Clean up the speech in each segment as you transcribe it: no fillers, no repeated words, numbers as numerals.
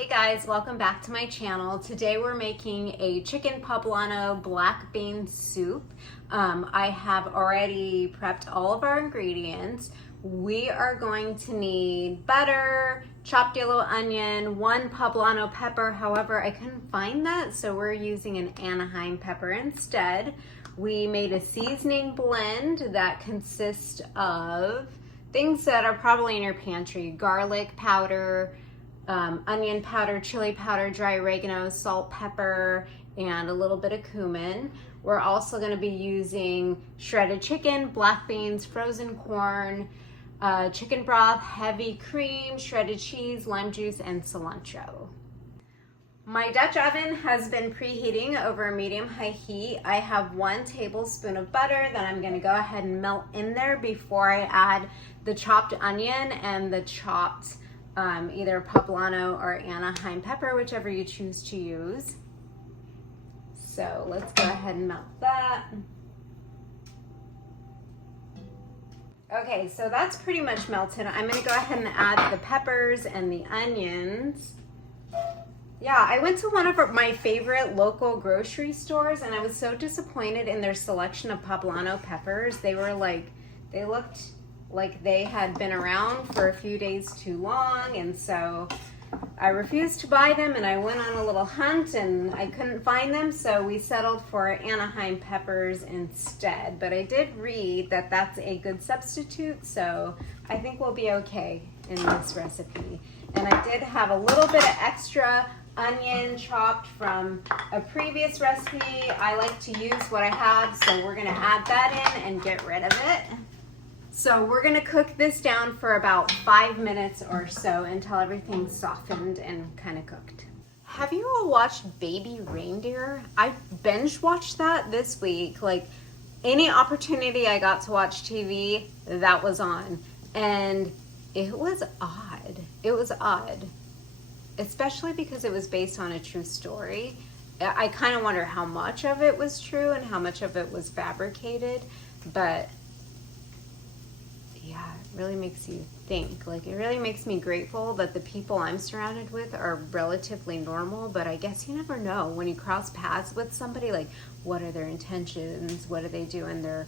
Hey guys, welcome back to my channel. Today we're making a chicken poblano black bean soup. I have already prepped all of our ingredients. We are going to need butter, chopped yellow onion, 1 poblano pepper. However, I couldn't find that, so we're using an Anaheim pepper instead. We made a seasoning blend that consists of things that are probably in your pantry: garlic powder, onion powder, chili powder, dry oregano, salt, pepper, and a little bit of cumin. We're also going to be using shredded chicken, black beans, frozen corn, chicken broth, heavy cream, shredded cheese, lime juice, and cilantro. My Dutch oven has been preheating over medium-high heat. I have 1 tablespoon of butter that I'm going to go ahead and melt in there before I add the chopped onion and the chopped either poblano or Anaheim pepper, whichever you choose to use. So let's go ahead and melt that. Okay, so that's pretty much melted. I'm gonna go ahead and add the peppers and the onions. Yeah, I went to one of my favorite local grocery stores and I was so disappointed in their selection of poblano peppers. They looked like they had been around for a few days too long, and so I refused to buy them, and I went on a little hunt and I couldn't find them, so we settled for Anaheim peppers instead. But I did read that that's a good substitute, so I think we'll be okay in this recipe. And I did have a little bit of extra onion chopped from a previous recipe. I like to use what I have, so we're gonna add that in and get rid of it. So we're gonna cook this down for about 5 minutes or so until everything's softened and kind of cooked. Have you all watched Baby Reindeer? I binge watched that this week. Like, any opportunity I got to watch TV, that was on. And it was odd. It was odd. Especially because it was based on a true story. I kind of wonder how much of it was true and how much of it was fabricated, but yeah, it really makes you think. Like, it really makes me grateful that the people I'm surrounded with are relatively normal, but I guess you never know when you cross paths with somebody. Like, what are their intentions? What do they do in their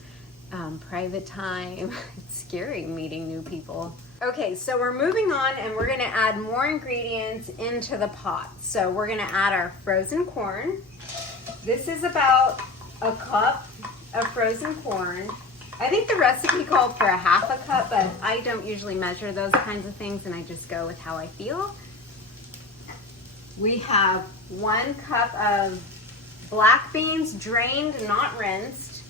private time? It's scary meeting new people. Okay, so we're moving on and we're gonna add more ingredients into the pot. So we're gonna add our frozen corn. This is about a cup of frozen corn. I think the recipe called for a half a cup, but I don't usually measure those kinds of things and I just go with how I feel. We have 1 cup of black beans, drained, not rinsed.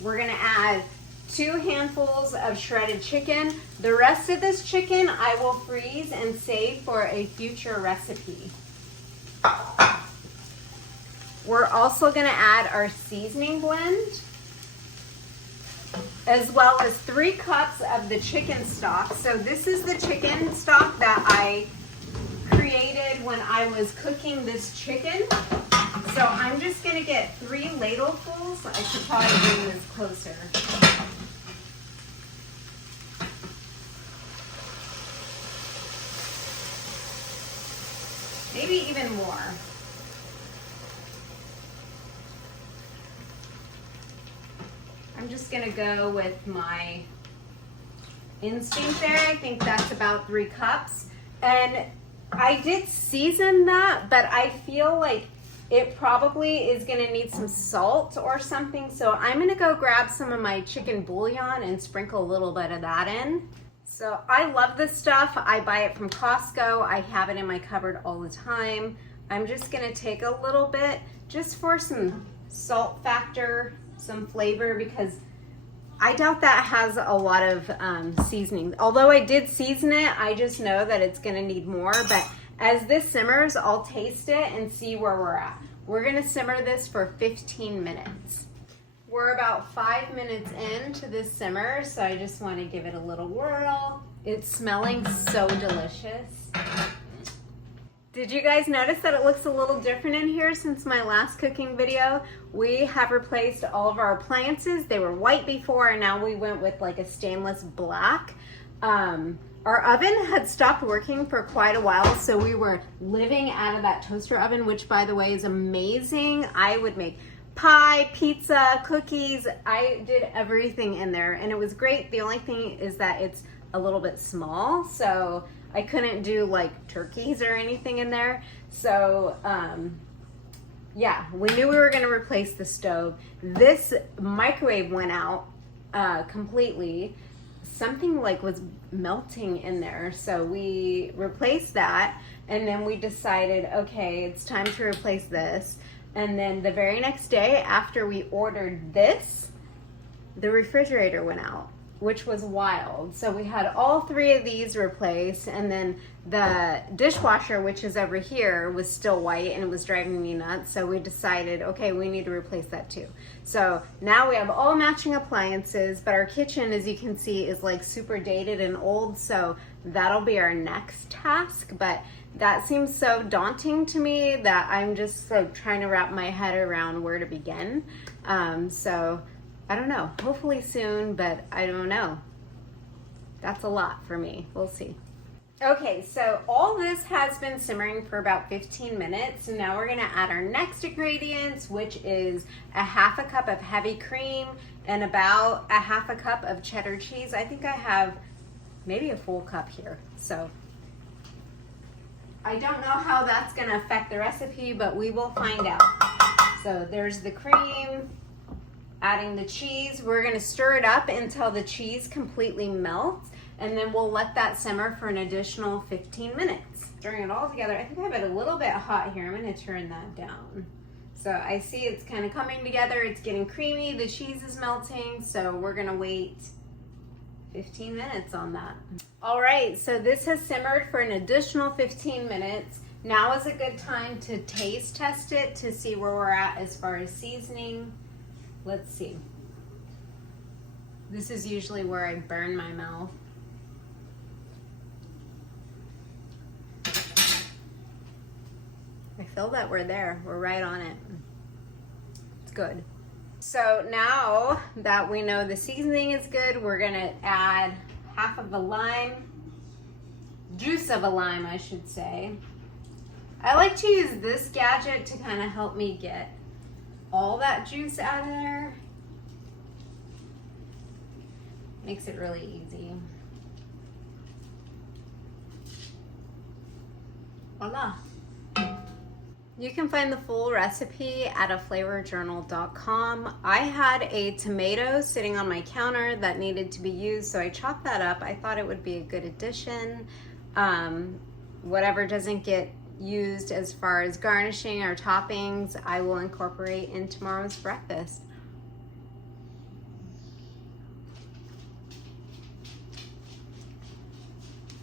We're gonna add 2 handfuls of shredded chicken. The rest of this chicken I will freeze and save for a future recipe. We're also gonna add our seasoning blend, as well as 3 cups of the chicken stock. So this is the chicken stock that I created when I was cooking this chicken. So I'm just gonna get 3 ladlefuls. I should probably bring this closer. Maybe even more. I'm just gonna go with my instinct there. I think that's about 3 cups. And I did season that, but I feel like it probably is gonna need some salt or something. So I'm gonna go grab some of my chicken bouillon and sprinkle a little bit of that in. So I love this stuff. I buy it from Costco. I have it in my cupboard all the time. I'm just gonna take a little bit just for some salt factor, some flavor, because I doubt that has a lot of seasoning. Although I did season it, I just know that it's gonna need more. But as this simmers, I'll taste it and see where we're at. We're gonna simmer this for 15 minutes. We're about 5 minutes into this simmer, so I just wanna give it a little whirl. It's smelling so delicious. Did you guys notice that it looks a little different in here since my last cooking video? We have replaced all of our appliances. They were white before and now we went with like a stainless black. Our oven had stopped working for quite a while, so we were living out of that toaster oven, which by the way is amazing. I would make pie, pizza, cookies. I did everything in there and it was great. The only thing is that it's a little bit small, so I couldn't do like turkeys or anything in there. So yeah, we knew we were gonna replace the stove. This microwave went out completely. Something like was melting in there, so we replaced that, and then we decided, okay, it's time to replace this. And then the very next day after we ordered this, the refrigerator went out, which was wild. So we had all three of these replaced, and then the dishwasher, which is over here, was still white and it was driving me nuts. So we decided, okay, we need to replace that too. So now we have all matching appliances, but our kitchen, as you can see, is like super dated and old. So that'll be our next task, but that seems so daunting to me that I'm just so trying to wrap my head around where to begin. So I don't know, hopefully soon, but I don't know. That's a lot for me. We'll see. Okay, so all this has been simmering for about 15 minutes. And now we're gonna add our next ingredients, which is a half a cup of heavy cream and about a half a cup of cheddar cheese. I think I have maybe a full cup here. So I don't know how that's gonna affect the recipe, but we will find out. So there's the cream. Adding the cheese, we're gonna stir it up until the cheese completely melts, and then we'll let that simmer for an additional 15 minutes. Stirring it all together. I think I have it a little bit hot here. I'm gonna turn that down. So I see it's kind of coming together. It's getting creamy. The cheese is melting, so we're gonna wait 15 minutes on that. All right, so this has simmered for an additional 15 minutes. Now is a good time to taste test it to see where we're at as far as seasoning. Let's see. This is usually where I burn my mouth. I feel that we're there. We're right on it. It's good. So now that we know the seasoning is good, we're gonna add half of a lime, juice of a lime, I should say. I like to use this gadget to kind of help me get all that juice out of there. Makes it really easy. Voila. You can find the full recipe at aflavorjournal.com. I had a tomato sitting on my counter that needed to be used, so I chopped that up. I thought it would be a good addition. Whatever doesn't get used as far as garnishing or toppings, I will incorporate in tomorrow's breakfast.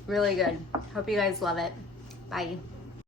Really good. Hope you guys love it. Bye.